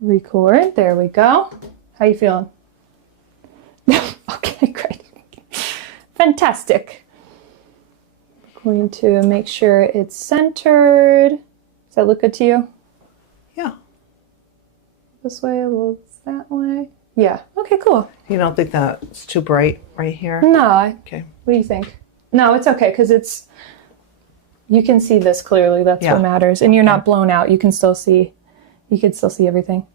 Record. There we go. How you feeling? Okay, great. Fantastic. Going to make sure it's centered. Does that look good to you? Yeah. This way, a little that way. Yeah. Okay, cool. You don't think that's too bright right here? No. Okay. What do you think? No, it's okay because it's. You can see this clearly. That's what matters, and you're not blown out. You can still see. You can still see everything.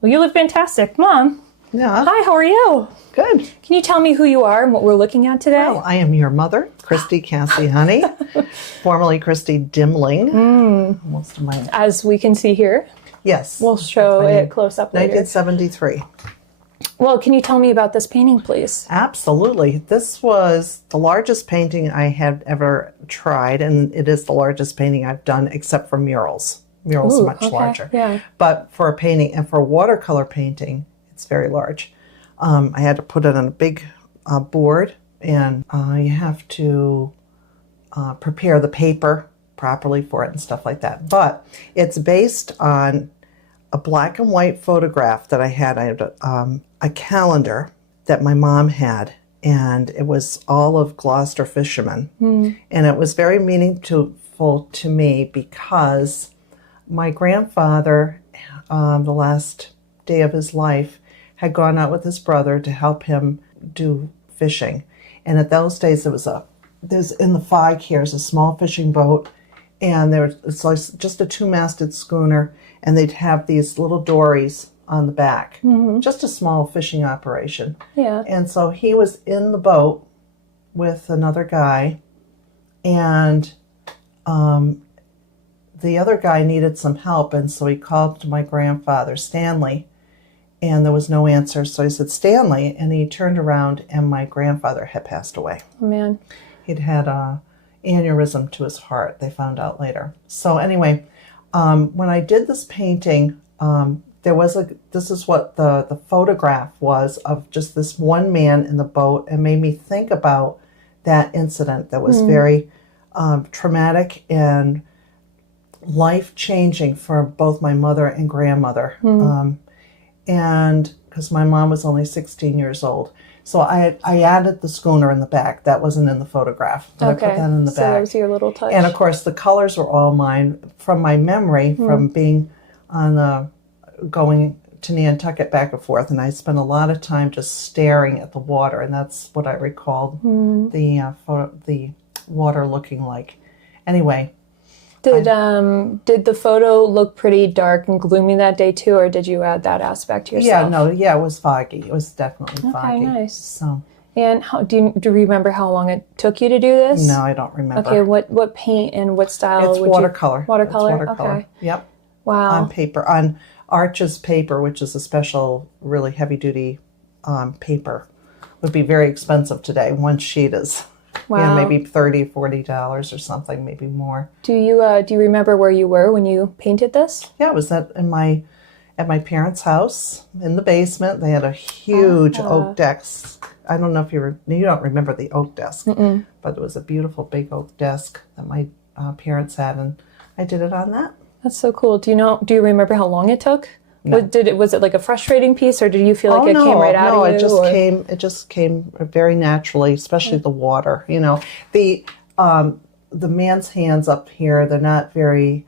Well, you look fantastic, Mom. Yeah. Hi. How are you? Good. Can you tell me who you are and what we're looking at today? Well, I am your mother, Kristie Cassie Honey, formerly Kristie Dimling. Most of my. As we can see here. Yes. We'll show it close up later. 1973. Well, can you tell me about this painting, please? Absolutely. This was the largest painting I had ever tried, and it is the largest painting I've done except for murals. Murals are much larger. Yeah. But for a painting, and for a watercolor painting, it's very large. I had to put it on a big board, and you have to prepare the paper properly for it and stuff like that. But it's based on a black and white photograph that I had. I had a calendar that my mom had, and it was all of Gloucester fishermen. And it was very meaningful to me because my grandfather, the last day of his life, had gone out with his brother to help him do fishing. And at those days, there's in the fog here is a small fishing boat, and it's like just a two-masted schooner, and they'd have these little dories on the back. Just a small fishing operation. Yeah. And so he was in the boat with another guy, and the other guy needed some help, and so he called to my grandfather, Stanley, and there was no answer. So he said, Stanley, and he turned around, and my grandfather had passed away. Oh, man. He'd had an aneurysm to his heart, they found out later. So anyway, when I did this painting, this is what the photograph was of just this one man in the boat, and made me think about that incident that was very traumatic and life-changing for both my mother and grandmother. And because my mom was only 16 years old. So I added the schooner in the back. That wasn't in the photograph, but I put that in the back. So that was your little touch. And of course, the colors were all mine from my memory, from being going to Nantucket back and forth. And I spent a lot of time just staring at the water, and that's what I recalled the water looking like. Anyway. Did the photo look pretty dark and gloomy that day too, or did you add that aspect to yourself? Yeah, it was foggy. It was definitely foggy. Okay, nice. So. And do you remember how long it took you to do this? No, I don't remember. Okay, what paint and what style? It's watercolor. Watercolor. It's watercolor. Okay. Yep. Wow. On paper, on Arches paper, which is a special, really heavy-duty paper. Would be very expensive today. One sheet is. Wow. Maybe $30, $40 or something, maybe more. Do you remember where you were when you painted this? Yeah, it was at my parents' house in the basement. They had a huge oak desk. I don't know if you don't remember the oak desk, but it was a beautiful big oak desk that my parents had, and I did it on that. That's so cool. Do you remember how long it took? No. Was it like a frustrating piece, or did you feel like it came right out of you? No, it just came very naturally, especially the water. You know, the man's hands up here, they're not very,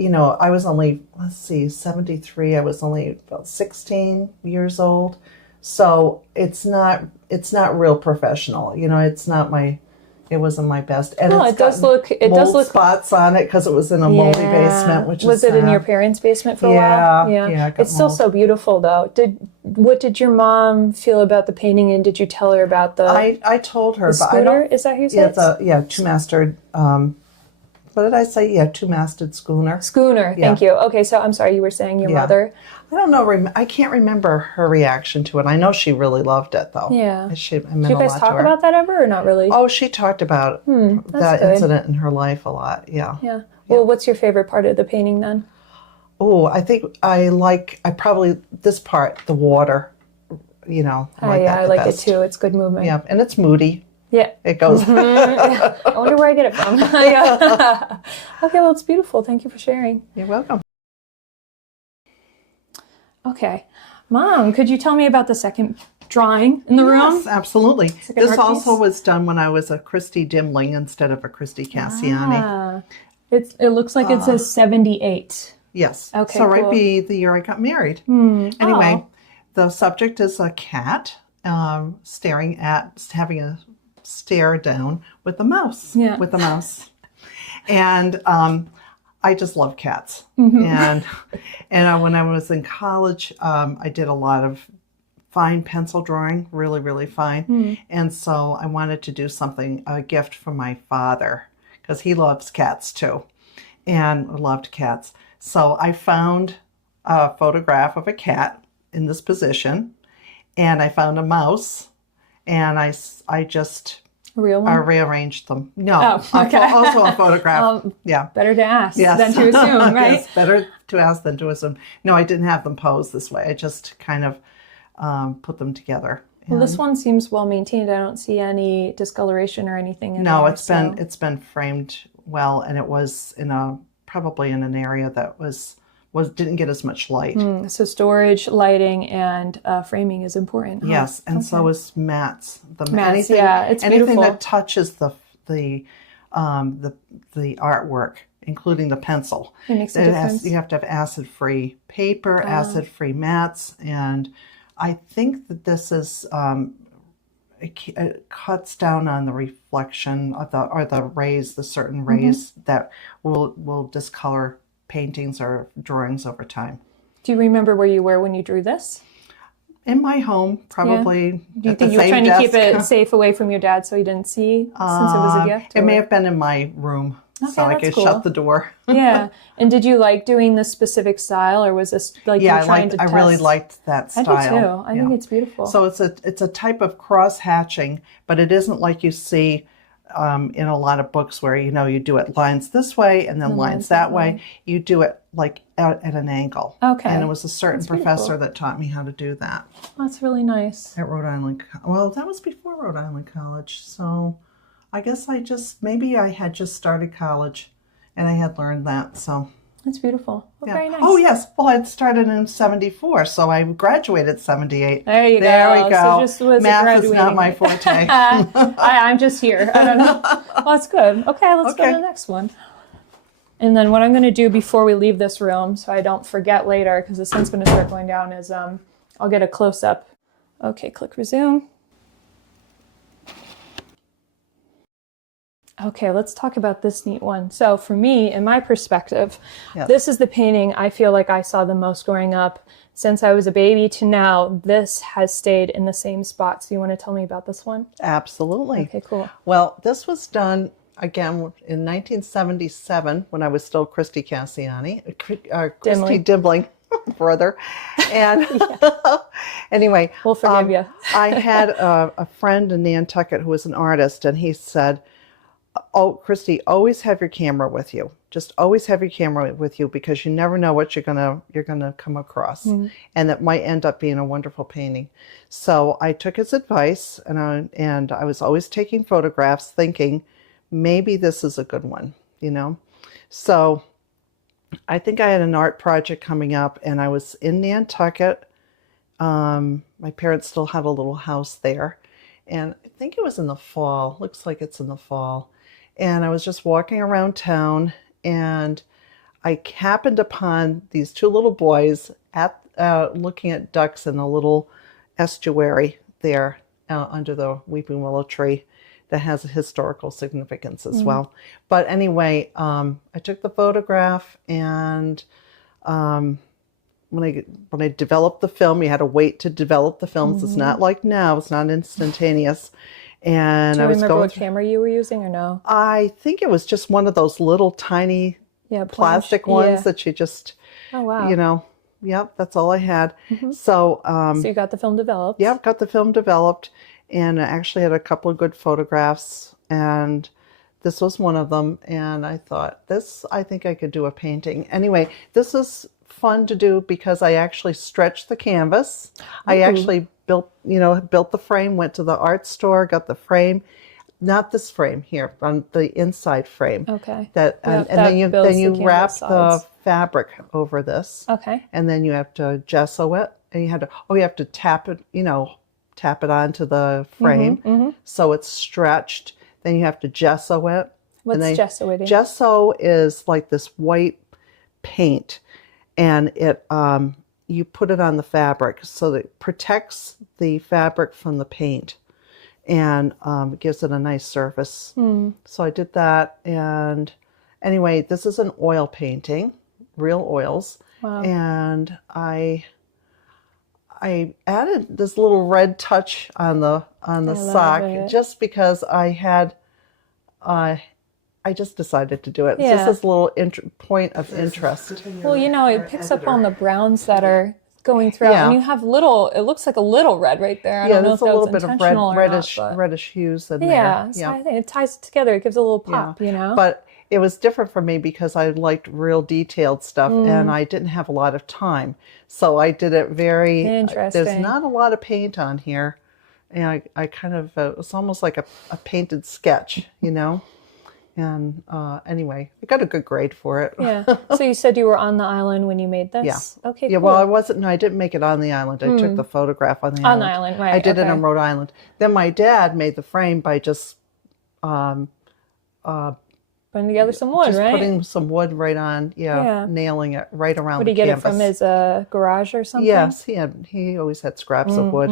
I was only, 73. I was only about 16 years old. So it's not real professional. It wasn't my best. And no, it does look spots on it because it was in a moldy basement. Was it in your parents' basement for a while? Yeah. It's still so beautiful, though. What did your mom feel about the painting, and did you tell her about the? I told her, the but schooner? Is that who you said? Yeah, two-masted. What did I say? Yeah, two-masted schooner. Schooner. Thank you. Okay, so I'm sorry, you were saying your mother. I don't know. I can't remember her reaction to it. I know she really loved it, though. Yeah. Did you guys talk about that ever, or not really? Oh, she talked about that incident in her life a lot. Yeah. Yeah. Well, what's your favorite part of the painting then? Oh, I think I probably this part, the water. I like it too. It's good movement. Yeah, and it's moody. Yeah. It goes. I wonder where I get it from. Yeah. Okay, well, it's beautiful. Thank you for sharing. You're welcome. Okay. Mom, could you tell me about the second drawing in the room? Yes, absolutely. Second This art also piece? was done when I was a Kristie Dimling instead of a Kristie Cassiani. Ah, it looks like it says 78. Yes. Okay, so right cool. be the year I got married. Anyway, Oh. the subject is a cat staring at, having a stare down with a mouse. Yeah. With a mouse. And I just love cats. Mm-hmm. And when I was in college, I did a lot of fine pencil drawing, really, really fine. And so I wanted to do something, a gift for my father, because he loves cats too, and loved cats. So I found a photograph of a cat in this position, and I found a mouse, and I just Real one? rearranged them. No, Oh, okay. also a photograph. Yeah. Better to ask Yes. than to assume, right? Yes, better to ask than to assume. No, I didn't have them posed this way. I just kind of put them together. Well, this one seems well maintained. I don't see any discoloration or anything in No, there. it's been framed well, and it was probably in an area that didn't get as much light. So storage, lighting, and framing is important. Huh? Yes, and so is mats. Mats, yeah, it's anything beautiful. that touches the artwork, including the pencil. It makes a difference. You have to have acid-free paper, acid-free mats, and I think that this is it cuts down on the reflection of the rays, the certain rays that will discolor paintings or drawings over time. Do you remember where you were when you drew this? In my home, probably. Yeah. Do you think you were trying to keep it safe away from your dad so he didn't see since it was a gift? It may have been in my room, so I could shut the door. Yeah. And did you like doing this specific style, or was this like you're trying to test? I really liked that style. I do too. I think it's beautiful. So it's a type of cross hatching, but it isn't like you see in a lot of books where you do it lines this way and then lines that way. You do it like at an angle. Okay. And it was a certain professor that taught me how to do that. That's really nice. At Rhode Island. Well, that was before Rhode Island College. So I guess maybe I had just started college and I had learned that. So that's beautiful. Well, very nice. Oh, yes. Well, I started in 74, so I graduated 78. There you go. There we go. So just was Math is not my forte. I'm just here. I don't know. Well, that's good. Okay, let's go to the next one. And then what I'm going to do before we leave this room, so I don't forget later, because the sun's going to start going down, is I'll get a close-up. Okay, click resume. Okay, let's talk about this neat one. So for me, in my perspective, this is the painting I feel like I saw the most growing up. Since I was a baby to now, this has stayed in the same spot. So you want to tell me about this one? Absolutely. Okay, cool. Well, this was done, again, in 1977, when I was still Kristie Cassiani, Kristie Dibbling, brother. And anyway. We'll forgive you. I had a friend in Nantucket who was an artist, and he said, "Oh, Kristie, always have your camera with you. Just always have your camera with you, because you never know what you're gonna come across, and that might end up being a wonderful painting." So I took his advice, and I was always taking photographs, thinking maybe this is a good one, So I think I had an art project coming up, and I was in Nantucket. My parents still had a little house there, and I think it was in the fall. Looks like it's in the fall. And I was just walking around town, and I happened upon these two little boys looking at ducks in a little estuary there under the weeping willow tree that has a historical significance as well. But anyway, I took the photograph, and when I developed the film, you had to wait to develop the films. It's not like now; it's not instantaneous. And do you remember what camera you were using, or no? I think it was just one of those little tiny plastic ones that you just, yep, that's all I had. So you got the film developed? Yep, got the film developed, and I actually had a couple of good photographs, and this was one of them. And I thought, I think I could do a painting. Anyway, this is fun to do because I actually stretched the canvas. I actually built the frame, went to the art store, got the frame, not this frame here, on the inside frame. Okay. That Yep, and that then you builds the wrap canvas the sides. fabric over this. Okay. And then you have to gesso it, and you have to tap it, tap it onto the frame so it's stretched. Then you have to gesso it. What's gessoing? Gesso is like this white paint, and you put it on the fabric so that it protects the fabric from the paint, and it gives it a nice surface. So I did that, and anyway, this is an oil painting, real oils. Wow. And I added this little red touch on the sock just because I just decided to do it. It's just this little point of interest. Well, it picks up on the browns that are going throughout, and you have it looks like a little red right there. I don't know if that was intentional or not, reddish hues in there. Yeah, so I think it ties it together. It gives a little pop, But it was different for me because I liked real detailed stuff, and I didn't have a lot of time. So I did it very interesting. There's not a lot of paint on here. And I kind of, it was almost like a painted sketch, And anyway, I got a good grade for it. Yeah. So you said you were on the island when you made this? Yeah. Okay, Yeah, cool. well, I didn't make it on the island. I took the photograph on the island. On the island, right. I did it on Rhode Island. Then my dad made the frame by just putting together some wood, just right? putting some wood right on, nailing it right around the canvas. Would he get it from his garage or something? Yes, he always had scraps of wood.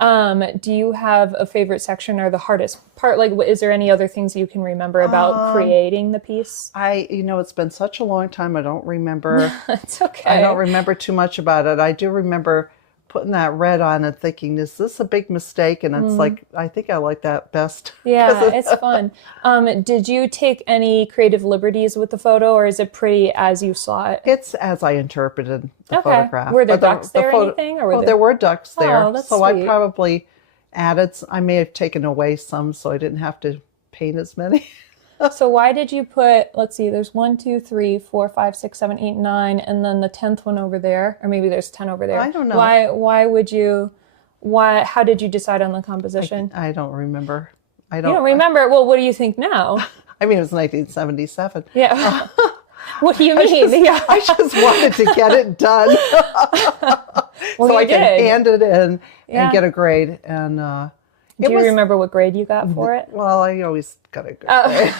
Do you have a favorite section or the hardest part? Like, is there any other things you can remember about creating the piece? It's been such a long time, I don't remember. It's okay. I don't remember too much about it. I do remember putting that red on and thinking, is this a big mistake? And it's like, I think I like that best. Yeah, it's fun. Did you take any creative liberties with the photo, or is it pretty as you saw it? It's as I interpreted the photograph. Were there ducks there or anything? Or there were ducks there. Oh, that's so sweet. I probably I may have taken away some so I didn't have to paint as many. So why did you put, let's see, there's 1, 2, 3, 4, 5, 6, 7, 8, 9, and then the 10th one over there, or maybe there's 10 over there. I don't know. How did you decide on the composition? I don't remember. You don't remember? Well, what do you think now? I mean, it was 1977. Yeah. What do you mean? I just wanted to get it done. Well, so I did. can hand it in and get a grade. And do you remember what grade you got for it? Well, I always got a good grade.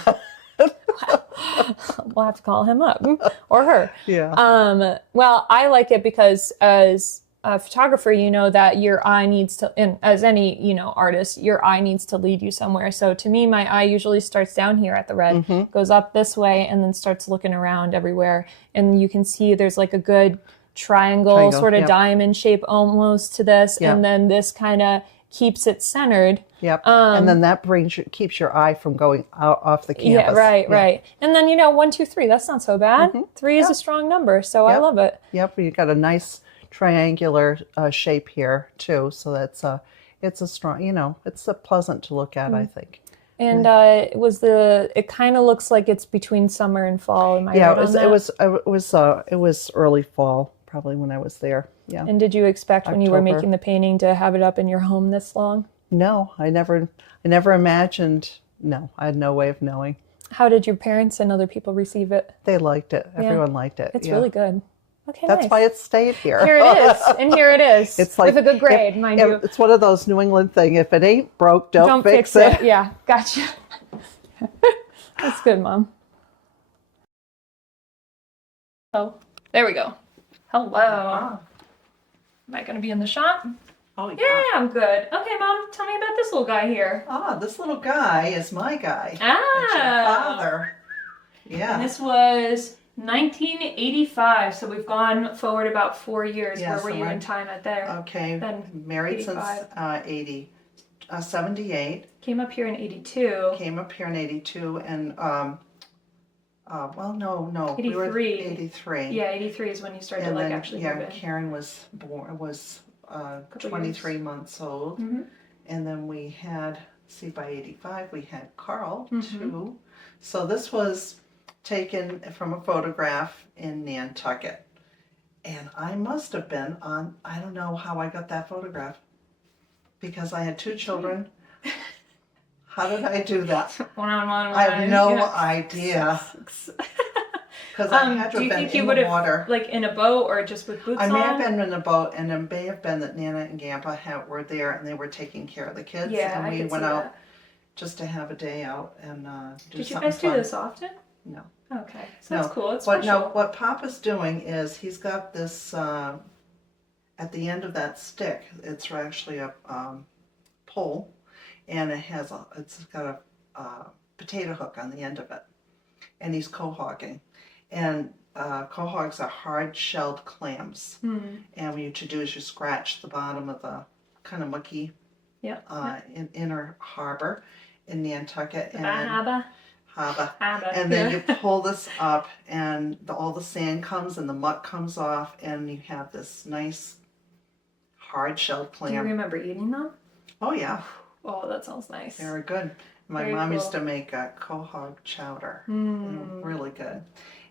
We'll have to call him up or her. Yeah. Well, I like it because as a photographer, that your eye needs to, and as any, artist, your eye needs to lead you somewhere. So to me, my eye usually starts down here at the red, goes up this way, and then starts looking around everywhere. And you can see there's like a good triangle sort of diamond shape almost to this. Yep. And then this kind of keeps it centered. Yep. And then that keeps your eye from going out off the canvas. Yeah, right. And then, 1, 2, 3, that's not so bad. 3 is a strong number, so I love it. Yep. You got a nice triangular shape here too. So it's a strong, it's a pleasant to look at, I think. And it kind of looks like it's between summer and fall. Am I right on that? It was early fall, probably when I was there. Yeah. And did you expect when you were making the painting to have it up in your home this long? No, I never imagined. No, I had no way of knowing. How did your parents and other people receive it? They liked it. Everyone liked it. It's really good. Okay, that's why it stayed here. Here it is, and here it is. It's like with a good grade, mind you. It's one of those New England things. If it ain't broke, don't fix it. Yeah, gotcha. That's good, Mom. Oh, there we go. Hello. Wow. Am I going to be in the shot? Oh, yeah. Yeah, I'm good. Okay, Mom, tell me about this little guy here. This little guy is my guy. Ah. It's your father. Yeah. And this was 1985, so we've gone forward about 4 years. Where were you in time at there? Okay, married 85. Since 78. Came up here in 82. Came up here in 82, and no, 83. We were 83. Yeah, 83 is when you started and then, actually moving. Karen was 23 months old, and then we had, by 85 we had Carl too. So this was taken from a photograph in Nantucket, and I must have been on, I don't know how I got that photograph, because I had 2 children, How did I do that? One on one. I have no idea. Because I had to have been in the water. Like in a boat or just with boots on? I may have been in a boat, and it may have been that Nana and Grandpa were there, and they were taking care of the kids. Yeah, and I we could went see out that. Just to have a day out and do something fun. Did you guys do this often? No. Okay, so that's cool. It's special. special. No, what Papa's doing is he's got this at the end of that stick. It's actually a pole, and it's got a potato hook on the end of it, and he's quahogging, and quahogs are hard-shelled clams, and what you to do is you scratch the bottom of the kind of mucky in inner harbor in Nantucket, harbor, and then you pull this up, and all the sand comes and the muck comes off, and you have this nice hard-shelled clam. Do you remember eating them? Oh yeah. Oh, that sounds nice. Very good. My mom used to make a quahog chowder. Really good.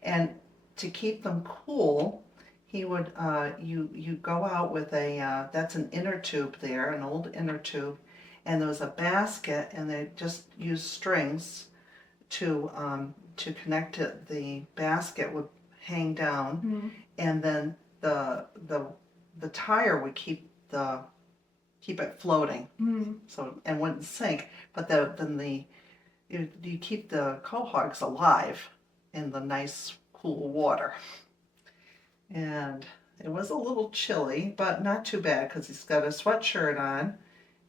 And to keep them cool, he would you go out with a that's an inner tube there, an old inner tube, and there was a basket, and they just used strings to connect it. The basket would hang down, and then the tire would keep it floating, so and wouldn't sink. But you keep the quahogs alive in the nice cool water. And it was a little chilly, but not too bad because he's got a sweatshirt on.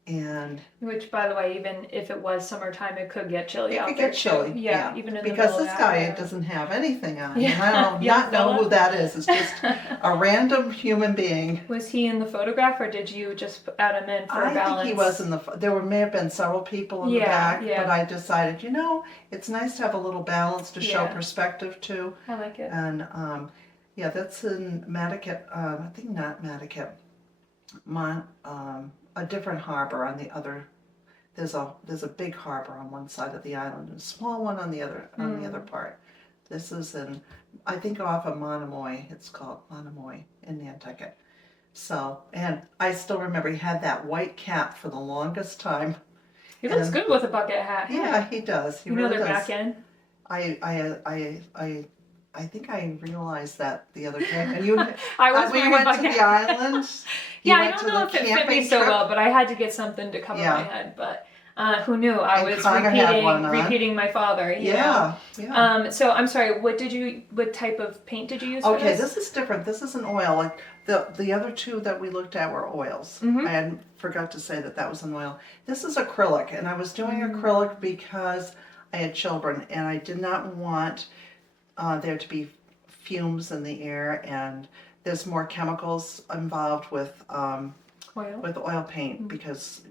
And which, by the way, even if it was summertime, it could get chilly out there. It could get chilly, yeah. Even in the because middle this of guy doesn't have anything on. Yeah. And I don't know who that is. It's just a random human being. Was he in the photograph, or did you just add him in for balance? I think he was in the. There may have been several people in the back, but I decided, it's nice to have a little balance to show perspective too. I like it. And that's in Nantucket. I think not Nantucket. A different harbor on the other. There's a big harbor on one side of the island and a small one on the other part. This is in, I think, off of Monomoy. It's called Monomoy in Nantucket. So, and I still remember he had that white cap for the longest time. He looks good with a bucket hat. Yeah, he does. He really they're does. Back in. I think I realized that the other day. And you, I was we went to the island. I don't know if it fit me so well, but I had to get something to cover my head. But who knew? I was repeating my father. Yeah. So I'm sorry. What type of paint did you use? Okay, this is different. This is an oil. Like the other two that we looked at were oils. I forgot to say that was an oil. This is acrylic, and I was doing acrylic because I had children, and I did not want there to be fumes in the air, and there's more chemicals involved with oil paint because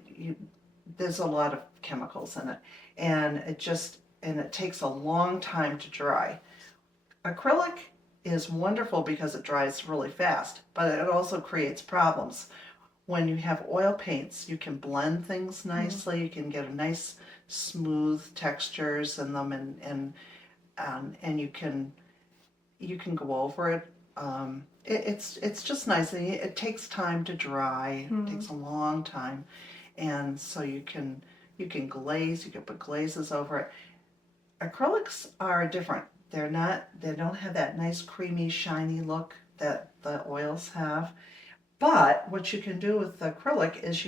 there's a lot of chemicals in it, and it takes a long time to dry. Acrylic is wonderful because it dries really fast, but it also creates problems. When you have oil paints, you can blend things nicely. You can get a nice smooth textures in them, and you can go over it. It's just nice. It takes time to dry. It takes a long time, and so you can glaze. You can put glazes over it. Acrylics are different. They don't have that nice creamy shiny look that the oils have. But what you can do with acrylic is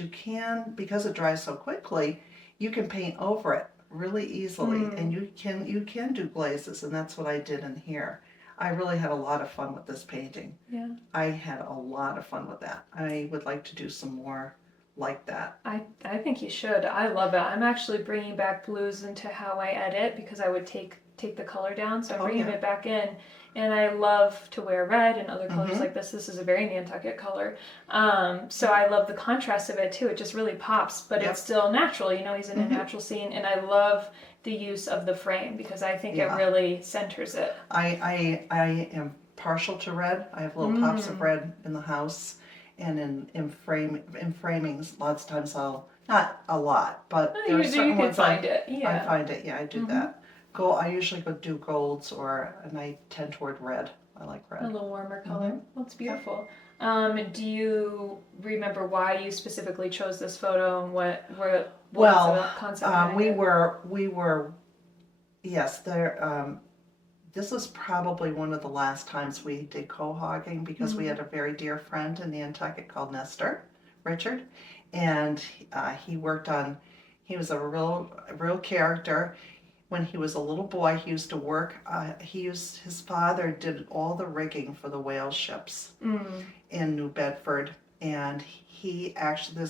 because it dries so quickly, you can paint over it really easily, and you can do glazes, and that's what I did in here. I really had a lot of fun with this painting. Yeah, I had a lot of fun with that. I would like to do some more like that. I think you should. I love it. I'm actually bringing back blues into how I edit because I would take the color down, so I'm bringing it back in. And I love to wear red and other colors like this. This is a very Nantucket color. So I love the contrast of it too. It just really pops, but it's still natural. He's in a natural scene. And I love the use of the frame because I think it really centers it. I am partial to red. I have little pops of red in the house. And in framings, lots of times not a lot, but there are certain ones I find it. Yeah. I find it. Yeah, I do that. I usually do golds, and I tend toward red. I like red. A little warmer color. Well, it's beautiful. Do you remember why you specifically chose this photo and what was the concept behind we it? were, yes, there, this was probably one of the last times we did quahogging because we had a very dear friend in Nantucket called Nestor, Richard, and he worked on, he was a real character. When he was a little boy, he used to work, his father did all the rigging for the whale ships in New Bedford, and he actually,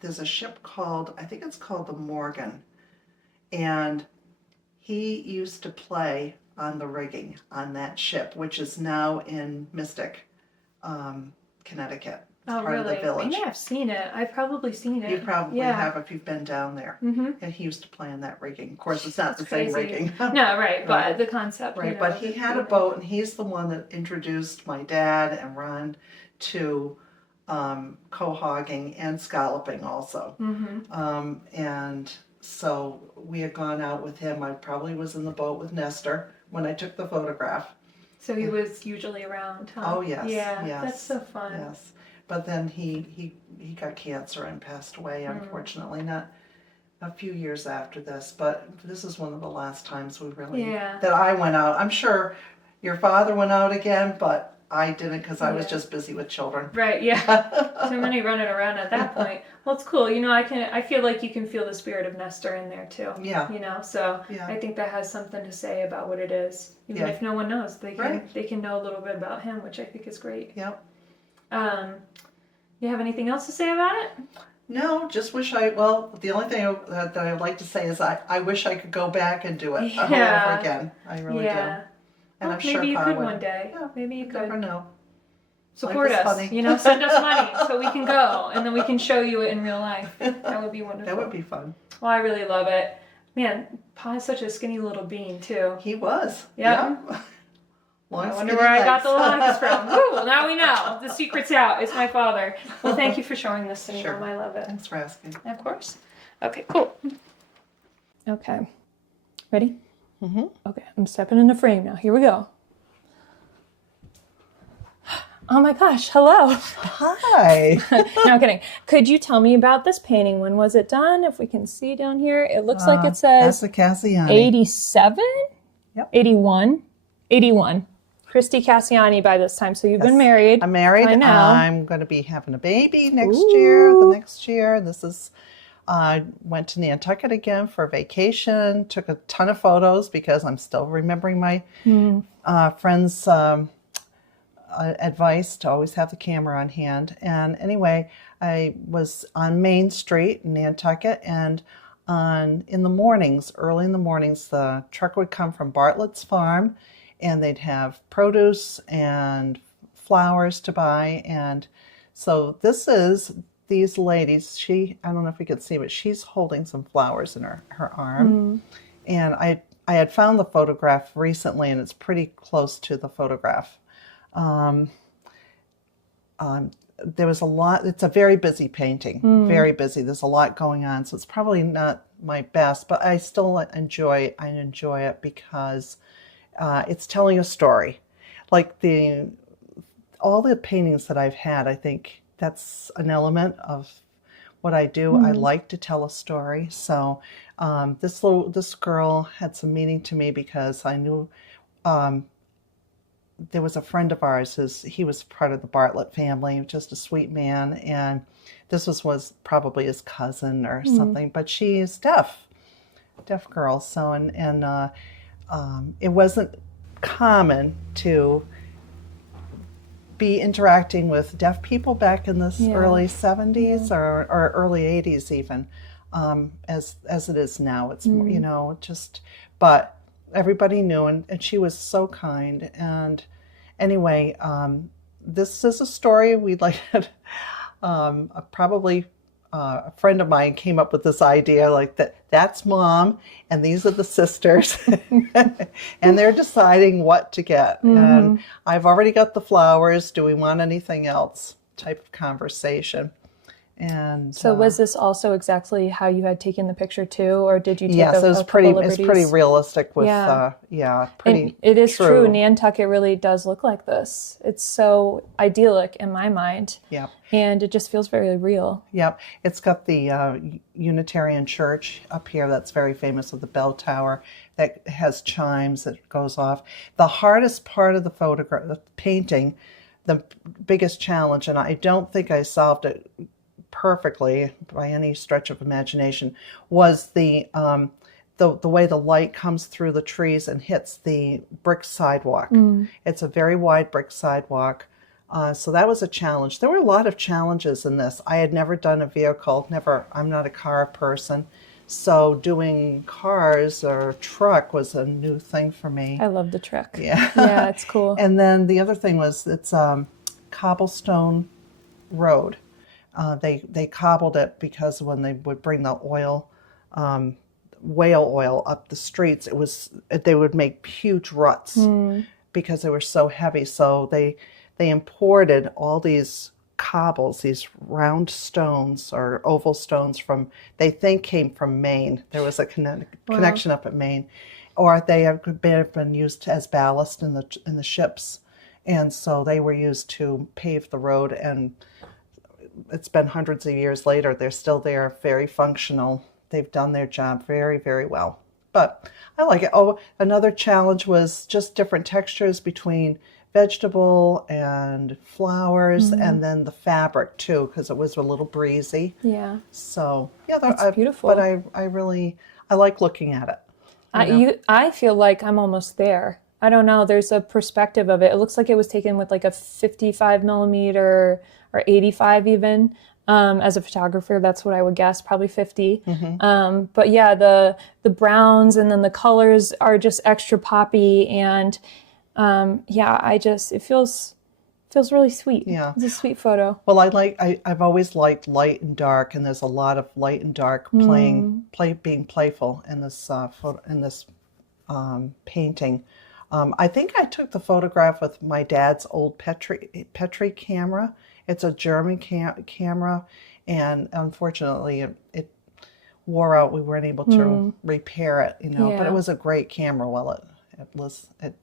there's a ship called, I think it's called the Morgan, and he used to play on the rigging on that ship, which is now in Mystic, Connecticut. It's part of the village. Maybe I've seen it. I've probably seen it. You probably have if you've been down there. And he used to play on that rigging. Of course, it's not the same rigging. No, right, but the concept. Right, but he had a boat, and he's the one that introduced my dad and Ron to quahogging and scalloping also. And so we had gone out with him. I probably was in the boat with Nestor when I took the photograph. So he was usually around, huh? Oh, yes. Yeah, yes, that's so fun. Yes. But then he got cancer and passed away, unfortunately, not a few years after this. But this is one of the last times we really, that I went out. I'm sure your father went out again, but I didn't because I was just busy with children. Right, yeah. Too many running around at that point. Well, it's cool. You know, I feel like you can feel the spirit of Nestor in there too. Yeah. You know, so I think that has something to say about what it is. Even if no one knows, they can know a little bit about him, which I think is great. Yep. You have anything else to say about it? No, just wish the only thing that I would like to say is I wish I could go back and do it all over again. I really do. And I'm sure maybe you Pa could would. one day. Yeah, maybe you could. Never know. Support us. You know, send us money so we can go, and then we can show you it in real life. That would be wonderful. That would be fun. Well, I really love it. Man, Pa is such a skinny little bean too. He was. Yeah. Long, I wonder where I got the lines from. Woo, now we know. The secret's out. It's my father. Well, thank you for showing this to me, Mom. I love it. Thanks for asking. Of course. Okay, cool. Okay. Ready? Okay, I'm stepping in the frame now. Here we go. Oh my gosh, hello. Hi. No, I'm kidding. Could you tell me about this painting? When was it done? If we can see down here, it looks like it says that's a Cassiani. 87? Yep. 81? 81. Kristie Cassiani by this time. So you've been married. I'm married. I know. I'm going to be having a baby next year, the next year. This is, I went to Nantucket again for vacation, took a ton of photos because I'm still remembering my friends' advice to always have the camera on hand. And anyway, I was on Main Street in Nantucket, and in the mornings, early in the mornings, the truck would come from Bartlett's farm, and they'd have produce and flowers to buy. And so this is these ladies. I don't know if you could see, but she's holding some flowers in her arm. And I had found the photograph recently, and it's pretty close to the photograph. There was a lot. It's a very busy painting, very busy. There's a lot going on, so it's probably not my best, but I still enjoy it because it's telling a story. Like all the paintings that I've had, I think that's an element of what I do. I like to tell a story. So this girl had some meaning to me because I knew there was a friend of ours. He was part of the Bartlett family, just a sweet man, and this was probably his cousin or something. But she's deaf girl. So it wasn't common to be interacting with deaf people back in this early 70s or early 80s even, as it is now. It's more, but everybody knew, and she was so kind. And anyway, this is a story we'd like to, probably a friend of mine came up with this idea, like that's Mom and these are the sisters and they're deciding what to get. And I've already got the flowers. Do we want anything else? Type of conversation. And so was this also exactly how you had taken the picture too, or did you take yes, a it was couple it's pretty liberties? realistic with pretty And it is true. Nantucket really does look like this. It's so idyllic in my mind. Yep. And it just feels very real. Yep. It's got the Unitarian Church up here that's very famous with the bell tower that has chimes that goes off. The hardest part of the painting, the biggest challenge, and I don't think I solved it perfectly by any stretch of imagination, was the way the light comes through the trees and hits the brick sidewalk. It's a very wide brick sidewalk. So that was a challenge. There were a lot of challenges in this. I had never done a vehicle, I'm not a car person. So doing cars or truck was a new thing for me. I love the truck. Yeah. Yeah, it's cool. And then the other thing was it's cobblestone road. They cobbled it because when they would bring the oil, whale oil up the streets, they would make huge ruts because they were so heavy. So they imported all these cobbles, these round stones or oval stones they think came from Maine. There was a connection up at Maine, or they have been used as ballast in the ships, and so they were used to pave the road. And it's been hundreds of years later, they're still there, very functional. They've done their job very, very well. But I like it. Oh, another challenge was just different textures between vegetable and flowers, and then the fabric too, because it was a little breezy. Yeah. So yeah, that's beautiful. But I like looking at it. I feel like I'm almost there. I don't know. There's a perspective of it. It looks like it was taken with like a 55 millimeter or 85 even. As a photographer, that's what I would guess, probably 50. But yeah, the browns and then the colors are just extra poppy, and it feels really sweet. Yeah, it's a sweet photo. Well, I've always liked light and dark, and there's a lot of light and dark being playful in this painting. I think I took the photograph with my dad's old Petri camera. It's a German camera, and unfortunately it wore out. We weren't able to repair it, but it was a great camera while it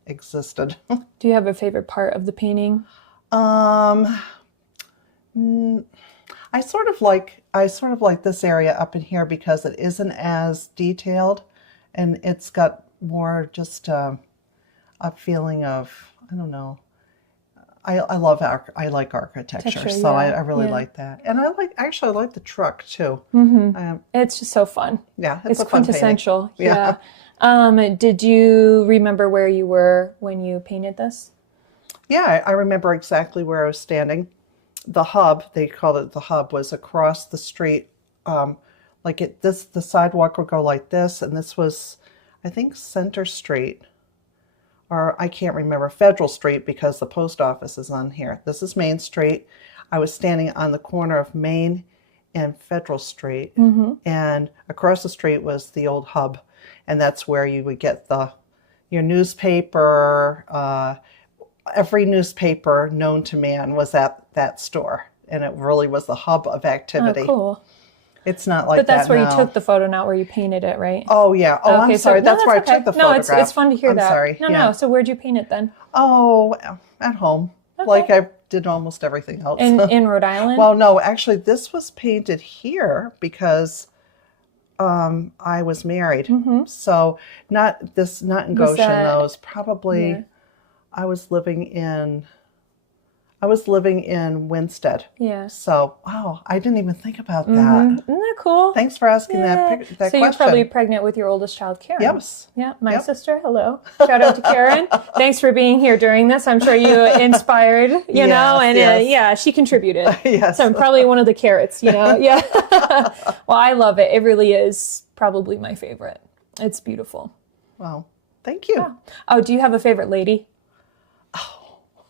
existed. Do you have a favorite part of the painting? I sort of like this area up in here because it isn't as detailed, and it's got more just a feeling of, I don't know. I like architecture, so I really like that, and I like the truck too. It's just so fun. Yeah, it's a fun quintessential. painting. Yeah. Did you remember where you were when you painted this? Yeah, I remember exactly where I was standing. The hub, they called it the hub, was across the street. The sidewalk would go like this, and this was, I think, Center Street. Or I can't remember, Federal Street, because the post office is on here. This is Main Street. I was standing on the corner of Main and Federal Street, and across the street was the old hub, and that's where you would get your newspaper. Every newspaper known to man was at that store, and it really was the hub of activity. Oh, cool. It's not like that. But that's where now. you took the photo, not where you painted it, right? Oh, yeah. Oh, okay, I'm sorry. That's where I took the photograph. No, it's fun to hear that. I'm sorry. No. So where'd you paint it then? Oh, at home. Okay. Like I did almost everything else. In Rhode Island? Well, no, actually, this was painted here because I was married. So not in Goshen, though. It was probably, yeah. I was living in Winstead. Yeah. So, wow, I didn't even think about that. Isn't that cool? Thanks for asking that question. So you're probably pregnant with your oldest child, Karen. Yes. Yeah, my sister. Hello. Shout out to Karen. Thanks for being here during this. I'm sure you inspired, you know, and she contributed. Yes. So I'm probably one of the carrots, Yeah. Well, I love it. It really is probably my favorite. It's beautiful. Wow. Thank you. Yeah. Oh, do you have a favorite lady?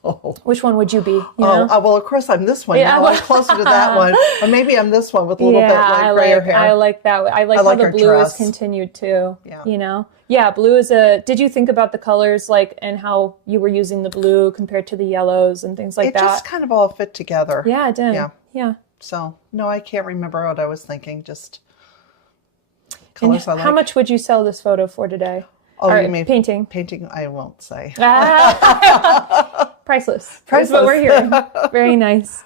Oh. Which one would you be? Well, of course I'm this one. Yeah. I'm closer to that one. Or maybe I'm this one with a little bit like grayer hair. I like that. I like how the blue dress. is continued too. Yeah. Yeah, blue is did you think about the colors and how you were using the blue compared to the yellows and things like that? It just kind of all fit together. Yeah, it did. Yeah. So, no, I can't remember what I was thinking. Just And colors I like. how much would you sell this photo for today? Oh, Or you mean painting? Painting, I won't say. Priceless. That's what we're hearing. Very nice.